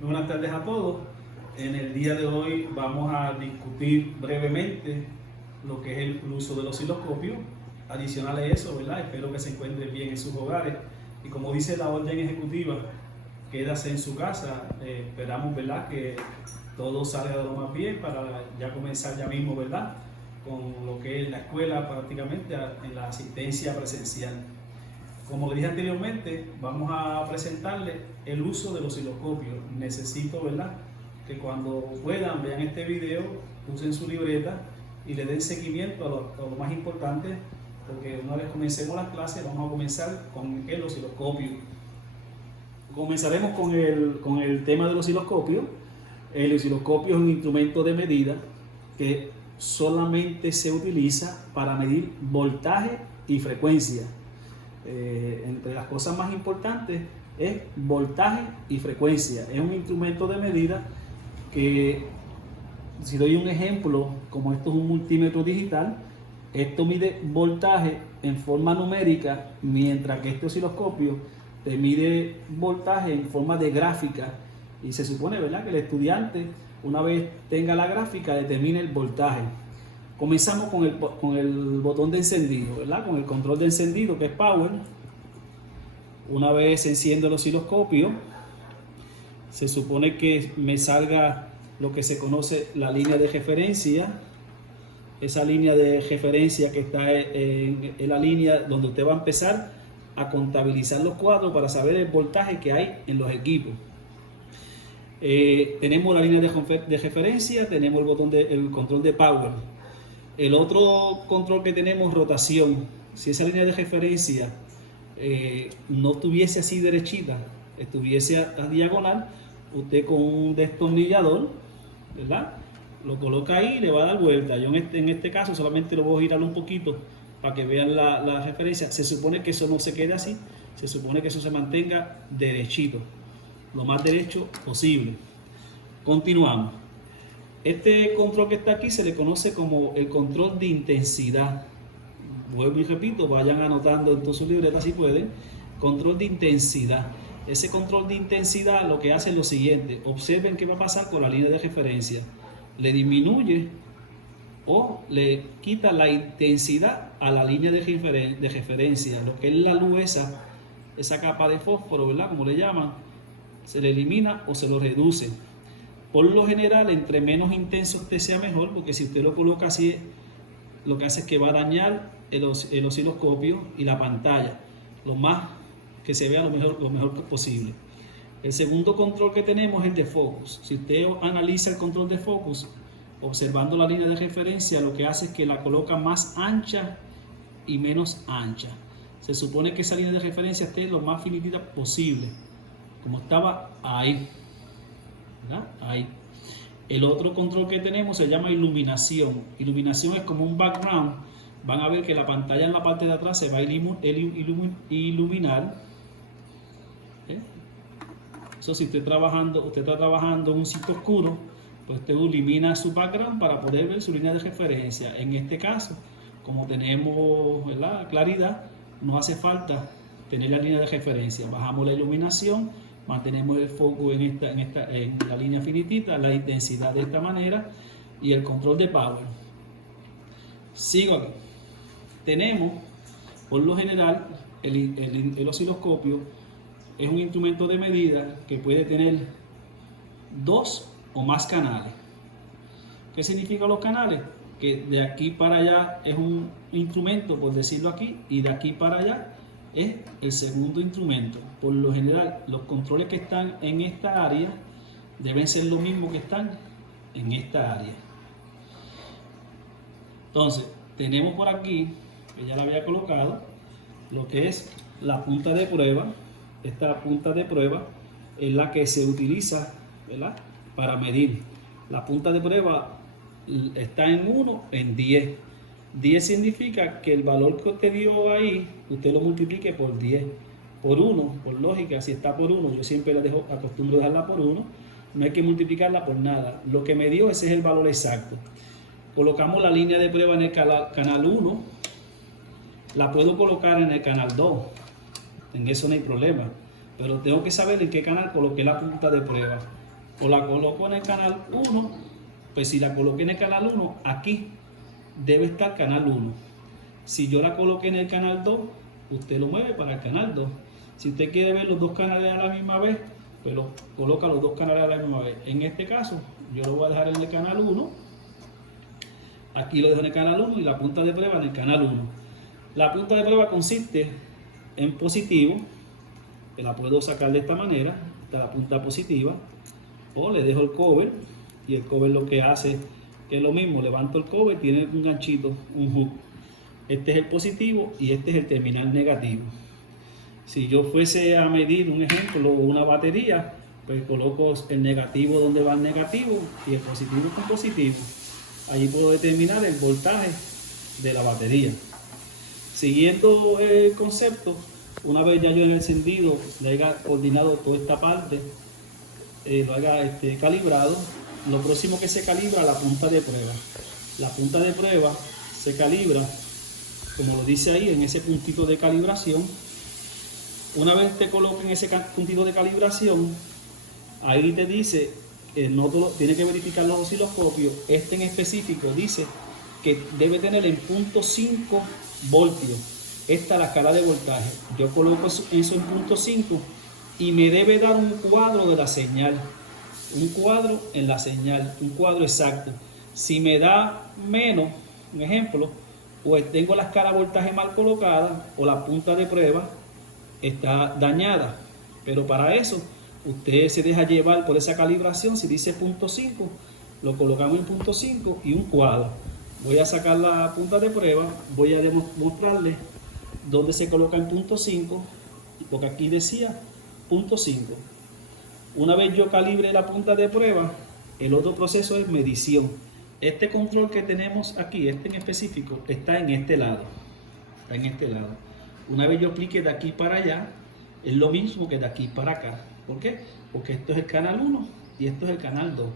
Buenas tardes a todos. En el día de hoy vamos a discutir brevemente lo que es el uso del osciloscopio. Adicional a eso, ¿verdad? Espero que se encuentren bien en sus hogares. Y como dice la orden ejecutiva, quédase en su casa. Esperamos, ¿verdad?, que todo salga de lo más bien para ya comenzar ya mismo, ¿verdad?, con lo que es la escuela prácticamente en la asistencia presencial. Como le dije anteriormente, vamos a presentarle el uso del osciloscopio. Necesito, ¿verdad?, que cuando puedan vean este video, usen su libreta y le den seguimiento a lo más importante, porque una vez comencemos las clases vamos a comenzar con el osciloscopio. Comenzaremos con el tema del osciloscopio. El osciloscopio es un instrumento de medida que solamente se utiliza para medir voltaje y frecuencia. Entre las cosas más importantes es voltaje y frecuencia. Es un instrumento de medida que, si doy un ejemplo, como esto es un multímetro digital, esto mide voltaje en forma numérica, mientras que este osciloscopio te mide voltaje en forma de gráfica. Y se supone, ¿verdad?, que el estudiante, una vez tenga la gráfica, determine el voltaje. Comenzamos con el botón de encendido, ¿verdad?, con el control de encendido, que es Power. Una vez se enciende el osciloscopio, se supone que me salga lo que se conoce la línea de referencia. Esa línea de referencia que está en la línea donde usted va a empezar a contabilizar los cuadros para saber el voltaje que hay en los equipos. Tenemos la línea de referencia, tenemos el control de Power. El otro control que tenemos, rotación. Si esa línea de referencia no estuviese así derechita, estuviese a diagonal, usted con un destornillador, ¿verdad?, lo coloca ahí y le va a dar vuelta. Yo en este caso solamente lo voy a girar un poquito para que vean la referencia. Se supone que eso no se quede así, se supone que eso se mantenga derechito, lo más derecho posible. Continuamos. Este control que está aquí se le conoce como el control de intensidad. Vuelvo y repito, vayan anotando en su libreta si pueden. Control de intensidad. Ese control de intensidad lo que hace es lo siguiente. Observen qué va a pasar con la línea de referencia. Le disminuye o le quita la intensidad a la línea de referencia. Lo que es la luz, esa capa de fósforo, ¿verdad?, como le llaman, se le elimina o se lo reduce. Por lo general, entre menos intenso usted sea mejor, porque si usted lo coloca así, lo que hace es que va a dañar el osciloscopio y la pantalla. Lo más que se vea lo mejor posible. El segundo control que tenemos es el de focus. Si usted analiza el control de focus, observando la línea de referencia, lo que hace es que la coloca más ancha y menos ancha. Se supone que esa línea de referencia esté lo más finita posible, como estaba ahí, ¿verdad?, ahí. El otro control que tenemos se llama iluminación. Iluminación es como un background. Van a ver que la pantalla en la parte de atrás se va a iluminar. Eso, si usted está trabajando en un sitio oscuro, pues usted ilumina su background para poder ver su línea de referencia. En este caso, como tenemos, ¿verdad?, claridad, no hace falta tener la línea de referencia. Bajamos la iluminación, mantenemos el foco en la línea finitita, la intensidad de esta manera y el control de Power. Sigo aquí. Tenemos, por lo general, el osciloscopio es un instrumento de medida que puede tener 2 o más canales. ¿Qué significan los canales? Que de aquí para allá es un instrumento, por decirlo aquí, y de aquí para allá es el segundo instrumento. Por lo general, los controles que están en esta área deben ser los mismos que están en esta área. Entonces, tenemos por aquí, que ya la había colocado, lo que es la punta de prueba. Esta punta de prueba es la que se utiliza, ¿verdad?, para medir. La punta de prueba está en 1, en 10. 10 significa que el valor que usted dio ahí, usted lo multiplique por 10. Por 1, por lógica, si está por 1, yo siempre acostumbro dejarla por 1, no hay que multiplicarla por nada. Lo que me dio, ese es el valor exacto. Colocamos la línea de prueba en el canal 1, la puedo colocar en el canal 2, en eso no hay problema, pero tengo que saber en qué canal coloqué la punta de prueba. o la coloco en el canal 1, pues si la coloqué en el canal 1, aquí debe estar canal 1. Si yo la coloqué en el canal 2, usted lo mueve para el canal 2. Si usted quiere ver los dos canales a la misma vez, pues coloca los dos canales a la misma vez. En este caso, yo lo voy a dejar en el canal 1. Aquí lo dejo en el canal 1 y la punta de prueba en el canal 1. La punta de prueba consiste en positivo, que la puedo sacar de esta manera, esta es la punta positiva, o le dejo el cover, y el cover lo que hace que es lo mismo, levanto el cover, tiene un ganchito, un hook. Este es el positivo y este es el terminal negativo. Si yo fuese a medir un ejemplo, una batería, pues coloco el negativo donde va el negativo y el positivo con positivo. Allí puedo determinar el voltaje de la batería. Siguiendo el concepto, una vez ya yo en el encendido le haya coordinado toda esta parte, lo haya calibrado, lo próximo que se calibra la punta de prueba. La punta de prueba se calibra, como lo dice ahí, en ese puntito de calibración. Una vez te coloquen ese puntito de calibración, ahí te dice, tiene que verificar los osciloscopios. Este en específico dice que debe tener en 0.5 voltios. Esta es la escala de voltaje. Yo coloco eso en 0.5 y me debe dar un cuadro de la señal. Un cuadro en la señal, un cuadro exacto. Si me da menos, un ejemplo, pues tengo la escala de voltaje mal colocada o la punta de prueba está dañada. Pero para eso, usted se deja llevar por esa calibración. Si dice 0.5, lo colocamos en 0.5 y un cuadro. Voy a sacar la punta de prueba, voy a mostrarles dónde se coloca en 0.5, porque aquí decía 0.5. Una vez yo calibre la punta de prueba, el otro proceso es medición. Este control que tenemos aquí, este en específico, está en este lado. Está en este lado. Una vez yo aplique de aquí para allá, es lo mismo que de aquí para acá. ¿Por qué? Porque esto es el canal 1 y esto es el canal 2.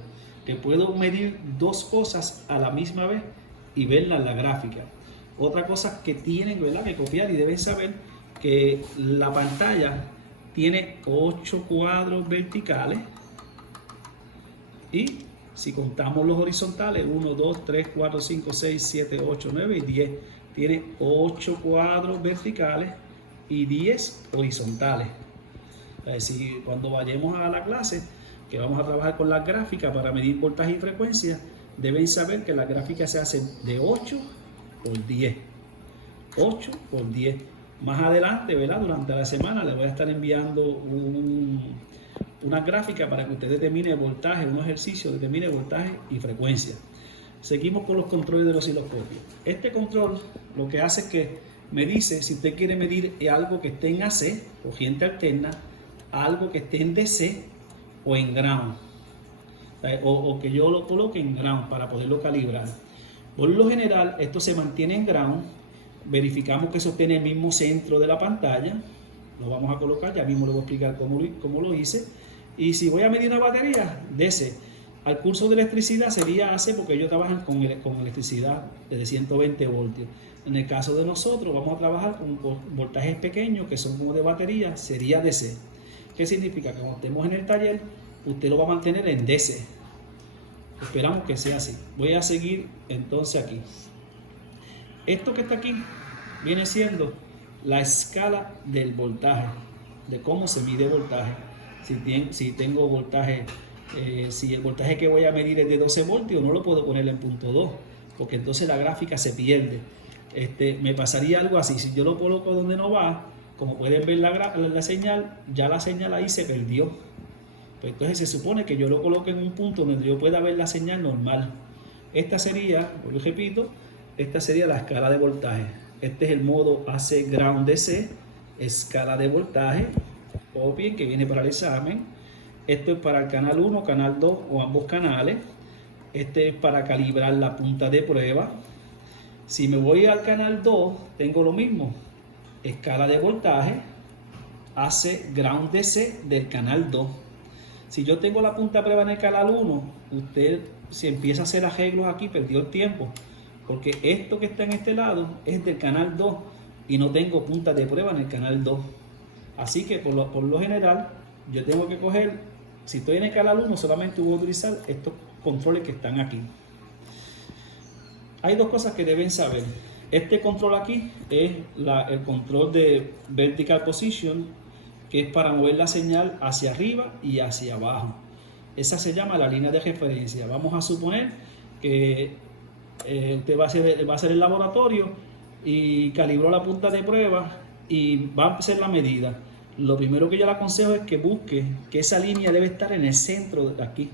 Que puedo medir dos cosas a la misma vez y verlas en la gráfica. Otra cosa que tienen, ¿verdad?, que copiar y deben saber que la pantalla tiene 8 cuadros verticales y si contamos los horizontales, 1, 2, 3, 4, 5, 6, 7, 8, 9 y 10, tiene 8 cuadros verticales y 10 horizontales. Es decir, cuando vayamos a la clase, que vamos a trabajar con las gráficas para medir voltaje y frecuencia, deben saber que las gráficas se hacen de 8 por 10. 8 por 10. Más adelante, ¿verdad?, durante la semana les voy a estar enviando una gráfica para que usted determine el voltaje, un ejercicio determine el voltaje y frecuencia. Seguimos con los controles del osciloscopio. Este control lo que hace es que me dice si usted quiere medir algo que esté en AC, corriente alterna, algo que esté en DC o en ground, o que yo lo coloque en ground para poderlo calibrar. Por lo general, esto se mantiene en ground. Verificamos que eso tiene el mismo centro de la pantalla. Lo vamos a colocar, ya mismo le voy a explicar cómo lo hice. Y si voy a medir una batería, DC. Al curso de electricidad sería AC porque ellos trabajan con electricidad desde 120 voltios. En el caso de nosotros vamos a trabajar con voltajes pequeños que son como de batería, sería DC. ¿Qué significa? Que cuando estemos en el taller, usted lo va a mantener en DC. Esperamos que sea así. Voy a seguir entonces aquí. Esto que está aquí viene siendo la escala del voltaje, de cómo se mide voltaje. Si tengo voltaje, si el voltaje que voy a medir es de 12 voltios, no lo puedo poner en punto 2, porque entonces la gráfica se pierde. Me pasaría algo así, si yo lo coloco donde no va, como pueden ver la señal, ya la señal ahí se perdió. Pues entonces se supone que yo lo coloque en un punto donde yo pueda ver la señal normal. Esta sería, lo repito, esta sería la escala de voltaje. Este es el modo AC Ground DC, escala de voltaje. Copien que viene para el examen. Esto es para el canal 1, canal 2 o ambos canales. Este es para calibrar la punta de prueba. Si me voy al canal 2, tengo lo mismo. Escala de voltaje, AC Ground DC del canal 2. Si yo tengo la punta de prueba en el canal 1, usted si empieza a hacer arreglos aquí, perdió el tiempo. Porque esto que está en este lado es del canal 2 y no tengo punta de prueba en el canal 2. Así que por lo general yo tengo que coger Si estoy en escala 1, solamente voy a utilizar estos controles que están aquí. Hay dos cosas que deben saber. Este control aquí es el control de vertical position, que es para mover la señal hacia arriba y hacia abajo. Esa se llama la línea de referencia. Vamos a suponer que usted va a hacer el laboratorio y calibró la punta de prueba y va a hacer la medida. Lo primero que yo le aconsejo es que busque que esa línea debe estar en el centro de aquí.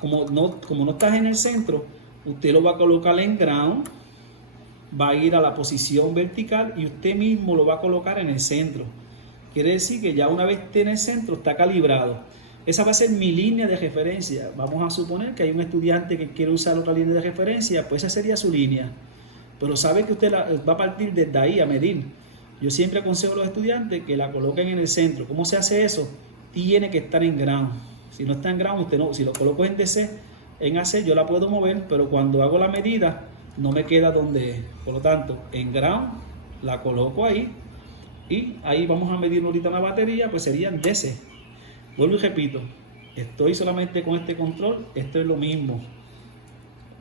Como no estás en el centro, usted lo va a colocar en ground, va a ir a la posición vertical y usted mismo lo va a colocar en el centro. Quiere decir que ya una vez esté en el centro está calibrado. Esa va a ser mi línea de referencia. Vamos a suponer que hay un estudiante que quiere usar otra línea de referencia, pues esa sería su línea. Pero sabe que usted va a partir desde ahí a medir. Yo siempre aconsejo a los estudiantes que la coloquen en el centro. ¿Cómo se hace eso? Tiene que estar en ground. Si no está en ground, usted no. Si lo coloco en DC, en AC, yo la puedo mover, pero cuando hago la medida, no me queda donde es. Por lo tanto, en ground, la coloco ahí. Y ahí vamos a medir ahorita una batería, pues serían DC. Vuelvo y repito, estoy solamente con este control, esto es lo mismo.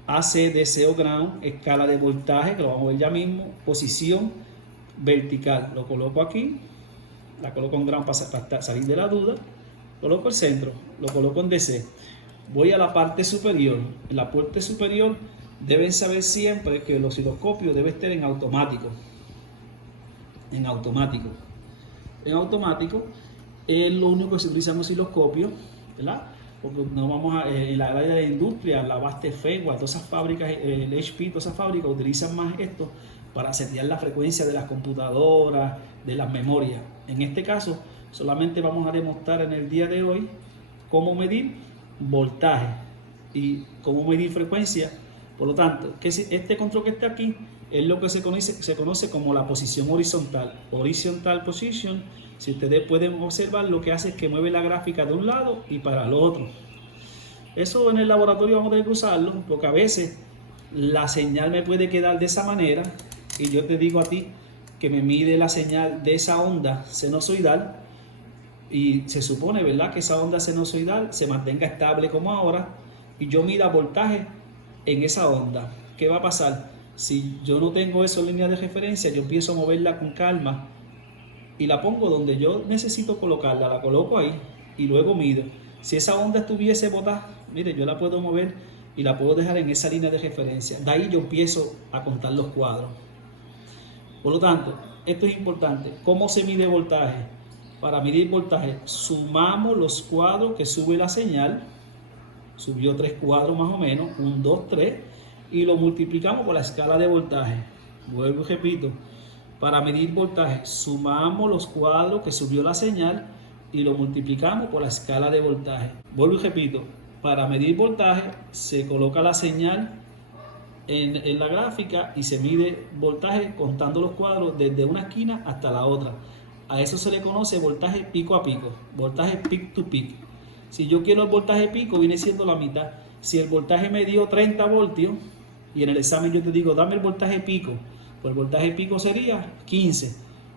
AC, DC o ground, escala de voltaje, que lo vamos a ver ya mismo, posición vertical. Lo coloco aquí, la coloco en ground para salir de la duda, coloco el centro, lo coloco en DC. Voy a la parte superior. En la parte superior deben saber siempre que el osciloscopio debe estar en automático. En automático es lo único que se utiliza en osciloscopio, ¿verdad? Porque no vamos en la área de la industria, la Bastefeld, todas esas fábricas, el HP, todas esas fábricas utilizan más esto para setear la frecuencia de las computadoras, de las memorias. En este caso, solamente vamos a demostrar en el día de hoy cómo medir voltaje y cómo medir frecuencia. Por lo tanto, este control que está aquí es lo que se conoce como la posición horizontal. Horizontal position, si ustedes pueden observar, lo que hace es que mueve la gráfica de un lado y para el otro. Eso en el laboratorio vamos a tener que usarlo, porque a veces la señal me puede quedar de esa manera y yo te digo a ti que me mide la señal de esa onda sinusoidal y se supone, ¿verdad?, que esa onda sinusoidal se mantenga estable como ahora y yo mida voltaje en esa onda. ¿Qué va a pasar? Si yo no tengo eso en línea de referencia, yo empiezo a moverla con calma y la pongo donde yo necesito colocarla, la coloco ahí y luego mido. Si esa onda estuviese botada, mire, yo la puedo mover y la puedo dejar en esa línea de referencia. De ahí yo empiezo a contar los cuadros. Por lo tanto, esto es importante. ¿Cómo se mide voltaje? Para medir voltaje, sumamos los cuadros que sube la señal. Subió 3 cuadros más o menos, 1, 2, 3, y lo multiplicamos por la escala de voltaje. Vuelvo y repito, para medir voltaje, sumamos los cuadros que subió la señal y lo multiplicamos por la escala de voltaje. Vuelvo y repito, para medir voltaje se coloca la señal en la gráfica y se mide voltaje contando los cuadros desde una esquina hasta la otra. A eso se le conoce voltaje pico a pico, voltaje peak to peak. Si yo quiero el voltaje pico, viene siendo la mitad. Si el voltaje me dio 30 voltios y en el examen yo te digo, dame el voltaje pico, pues el voltaje pico sería 15,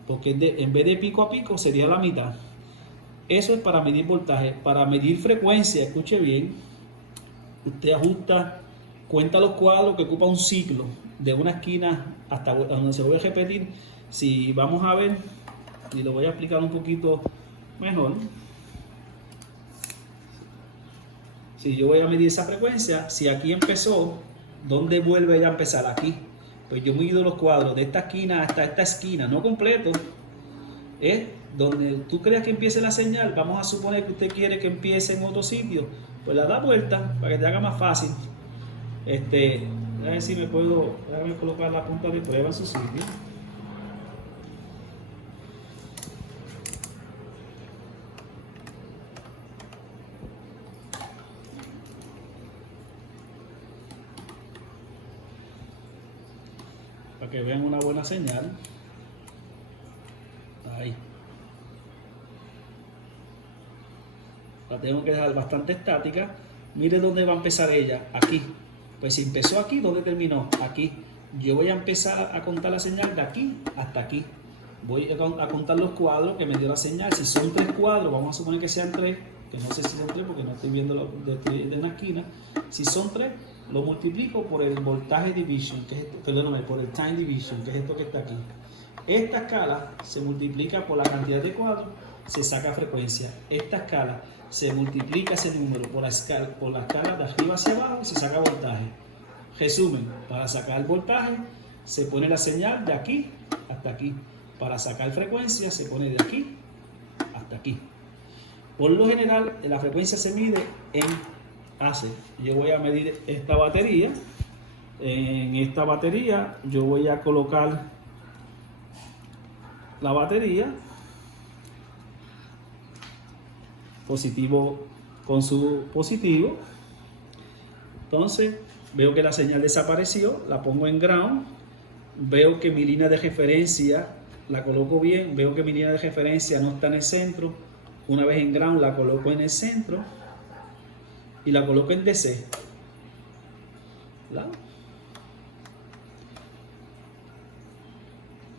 porque en vez de pico a pico sería la mitad. Eso es para medir voltaje. Para medir frecuencia, escuche bien, usted ajusta, cuenta los cuadros que ocupa un ciclo de una esquina hasta donde se vuelve a repetir. Si vamos a ver, y lo voy a explicar un poquito mejor. Si yo voy a medir esa frecuencia, si aquí empezó, ¿dónde vuelve ya a empezar? Aquí. Pues yo mido los cuadros de esta esquina hasta esta esquina, no completo. Donde tú creas que empiece la señal, vamos a suponer que usted quiere que empiece en otro sitio, pues la da vuelta para que te haga más fácil. A ver si me puedo, déjame colocar la punta de prueba en su sitio. Para que vean una buena señal. Ahí. La tengo que dejar bastante estática. Mire dónde va a empezar ella. Aquí. Pues si empezó aquí, ¿dónde terminó? Aquí. Yo voy a empezar a contar la señal de aquí hasta aquí. Voy a contar los cuadros que me dio la señal. Si son 3 cuadros, vamos a suponer que sean 3, que no sé si son 3 porque no estoy viendo de una esquina. Si son 3, lo multiplico por el voltaje division, que es esto, perdóname, por el time division, que es esto que está aquí. Esta escala se multiplica por la cantidad de cuadros, se saca frecuencia. Esta escala se multiplica ese número por la escala de arriba hacia abajo y se saca voltaje. Resumen, para sacar voltaje se pone la señal de aquí hasta aquí. Para sacar frecuencia se pone de aquí hasta aquí. Por lo general, la frecuencia se mide en AC. Yo voy a medir esta batería. En esta batería yo voy a colocar la batería positivo con su positivo. Entonces veo que la señal desapareció, la pongo en ground, veo que mi línea de referencia la coloco bien, veo que mi línea de referencia no está en el centro. Una vez en ground la coloco en el centro y la coloco en DC.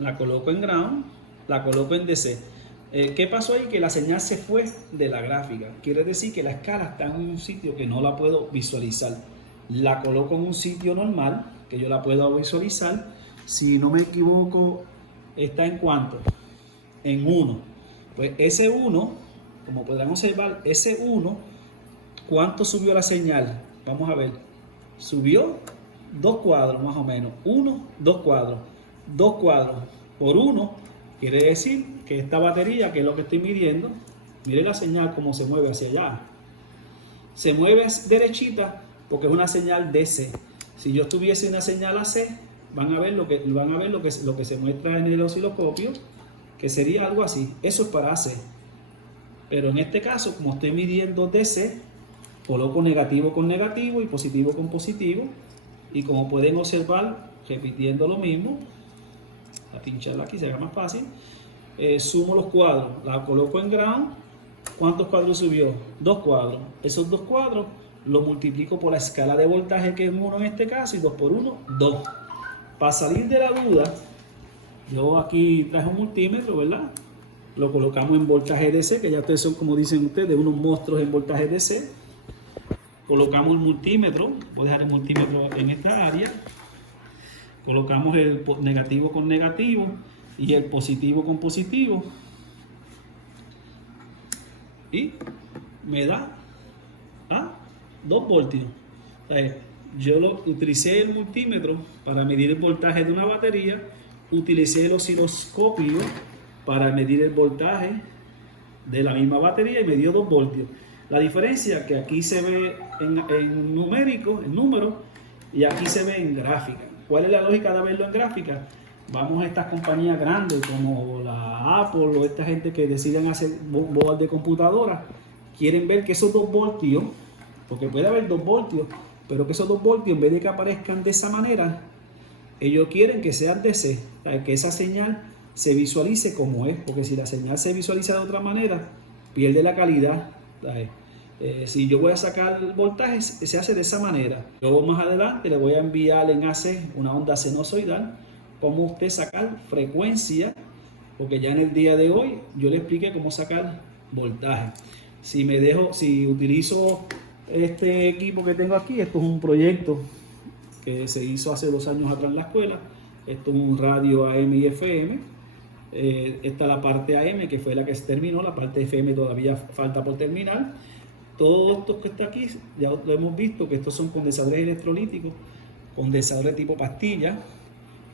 La coloco en ground, la coloco en DC. ¿Qué pasó ahí? Que la señal se fue de la gráfica. Quiere decir que la escala está en un sitio que no la puedo visualizar. La coloco en un sitio normal, que yo la pueda visualizar. Si no me equivoco, está en ¿cuánto? En 1. Pues ese 1, como podrán observar, ese 1, ¿cuánto subió la señal? Vamos a ver. Subió 2 cuadros más o menos. 1, 2 cuadros. 2 cuadros por 1 quiere decir que esta batería, que es lo que estoy midiendo, mire la señal como se mueve hacia allá. Se mueve derechita porque es una señal DC. Si yo tuviese una señal AC, van a ver lo que se muestra en el osciloscopio, que sería algo así. Eso es para AC. Pero en este caso, como estoy midiendo DC, coloco negativo con negativo y positivo con positivo. Y como pueden observar, repitiendo lo mismo, a pincharla aquí se haga más fácil, sumo los cuadros, la coloco en ground. ¿Cuántos cuadros subió? 2 cuadros. Esos 2 cuadros los multiplico por la escala de voltaje, que es 1 en este caso, y 2 por 1, 2. Para salir de la duda, yo aquí traje un multímetro, ¿verdad? Lo colocamos en voltaje DC, que ya ustedes son, como dicen ustedes, unos monstruos en voltaje DC. Colocamos el multímetro, voy a dejar el multímetro en esta área. Colocamos el negativo con negativo y el positivo con positivo. Y me da 2 voltios. O sea, yo utilicé el multímetro para medir el voltaje de una batería. Utilicé el osciloscopio para medir el voltaje de la misma batería y me dio 2 voltios. La diferencia que aquí se ve en numérico, en número, y aquí se ve en gráfica. ¿Cuál es la lógica de verlo en gráfica? Vamos a estas compañías grandes como la Apple o esta gente que deciden hacer board de computadora, quieren ver que esos 2 voltios, porque puede haber 2 voltios, pero que esos 2 voltios en vez de que aparezcan de esa manera, ellos quieren que sean DC, que esa señal se visualice como es, porque si la señal se visualiza de otra manera, pierde la calidad. Si yo voy a sacar el voltaje, se hace de esa manera. Luego más adelante le voy a enviar en AC una onda sinusoidal, cómo usted sacar frecuencia, porque ya en el día de hoy yo le expliqué cómo sacar voltaje. Si utilizo este equipo que tengo aquí, esto es un proyecto que se hizo hace 2 años atrás en la escuela. Esto es un radio AM y FM. Esta es la parte AM, que fue la que se terminó. La parte FM todavía falta por terminar. Todo esto que está aquí, ya lo hemos visto, que estos son condensadores electrolíticos, condensadores tipo pastilla,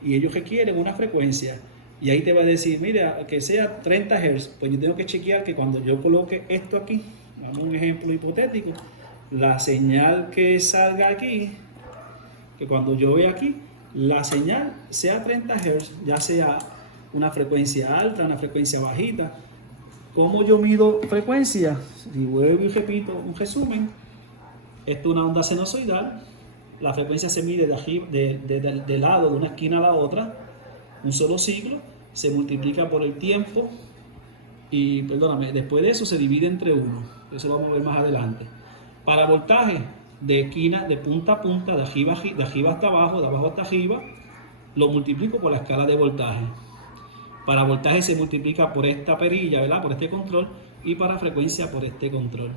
y ellos requieren una frecuencia. Y ahí te va a decir, mira, que sea 30 Hz. Pues yo tengo que chequear que cuando yo coloque esto aquí, damos un ejemplo hipotético, la señal que salga aquí, que cuando yo vea aquí, la señal sea 30 Hz, ya sea una frecuencia alta, una frecuencia bajita. ¿Cómo yo mido frecuencia? Si vuelvo y repito un resumen, esto es una onda sinusoidal. La frecuencia se mide de lado, de una esquina a la otra, un solo ciclo, se multiplica por el tiempo y, perdóname, después de eso se divide entre 1. Eso lo vamos a ver más adelante. Para voltaje, de esquina, de punta a punta, de arriba hasta abajo, de abajo hasta arriba, lo multiplico por la escala de voltaje. Para voltaje se multiplica por esta perilla, ¿verdad? Por este control, y para frecuencia por este control.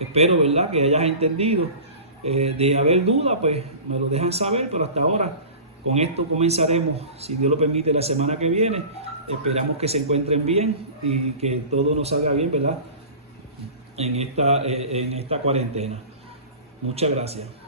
Espero, ¿verdad?, que hayas entendido. De haber duda, pues me lo dejan saber, pero hasta ahora con esto comenzaremos, si Dios lo permite, la semana que viene. Esperamos que se encuentren bien y que todo nos salga bien, ¿verdad?, en esta cuarentena. Muchas gracias.